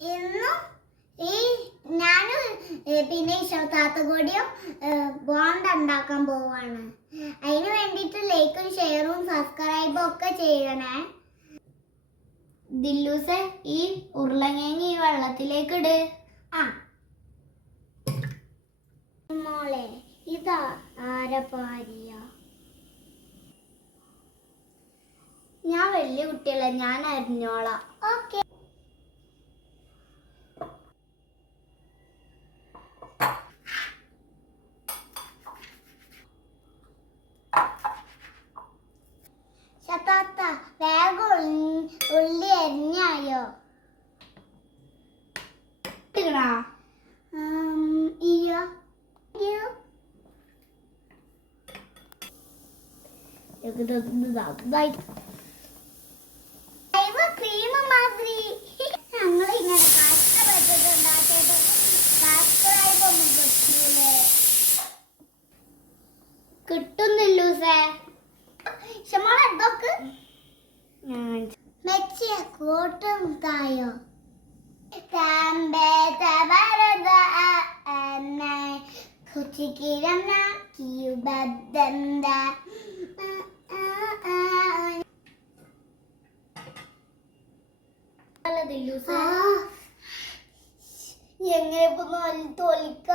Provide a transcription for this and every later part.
ഇന്നും ഈ ഞാനും പിന്നെ ഇഷത്താത്ത ബോണ്ട് ഉണ്ടാക്കാൻ പോവാണ്. അതിന് വേണ്ടിയിട്ട് ലൈക്കും ഷെയറും സബ്സ്ക്രൈബും ഒക്കെ ചെയ്യണേ. ദില്ലൂസെ ഈ ഉരുളങ്ങേങ്ങ ഈ വെള്ളത്തിലേക്ക് ഇട്. ആ. മോളെ ഇതാ ആരപ്പാരിയ ഞാൻ വലിയ കുട്ടിയല്ല ഞാൻ അറിഞ്ഞോളാം ഓക്കെ. ഉം, ഇയ്യോ. ഇയ്യോ. അയ്യോ, cream മാതിരി. ഞങ്ങളിങ്ങനെ കഷ്ടപ്പെട്ടിട്ട് ഉണ്ടാക്കിയിട്ട് subscribe ഒന്നും കിട്ടൂലേ? കിട്ടുന്നില്ലൂ സേ ഷമോളെ എന്തൊക്കെ മെച്ചിയ കൂട്ടും തായോ കുച്ചിക്കിരന്ന കിയുബദ്ദന്ത എങ്ങനെ ഇപ്പൊ നല്ല തൊലിക്ക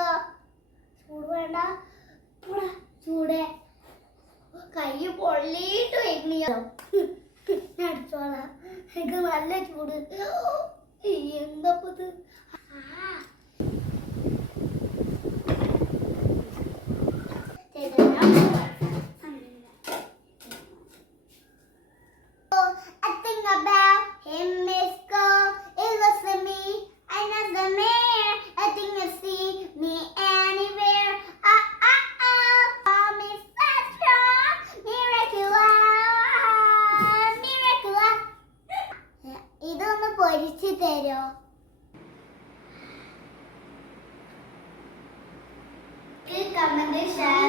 ചൂട് വേണ്ട. ചൂട്. കൈ പൊള്ളിയിട്ട് വരുന്നോ. അടിച്ചോളാം എനിക്ക് നല്ല ചൂട്. എന്തപ്പത്? I him, Miss Go. It looks at me. I know the mayor. I think you see me anywhere. Ah, ah, ah. Oh, Miss Petra. Miraculous. Miraculous. ഇതൊന്ന് പൊരിച്ചു തരോ കമന്റ് ഷെയർ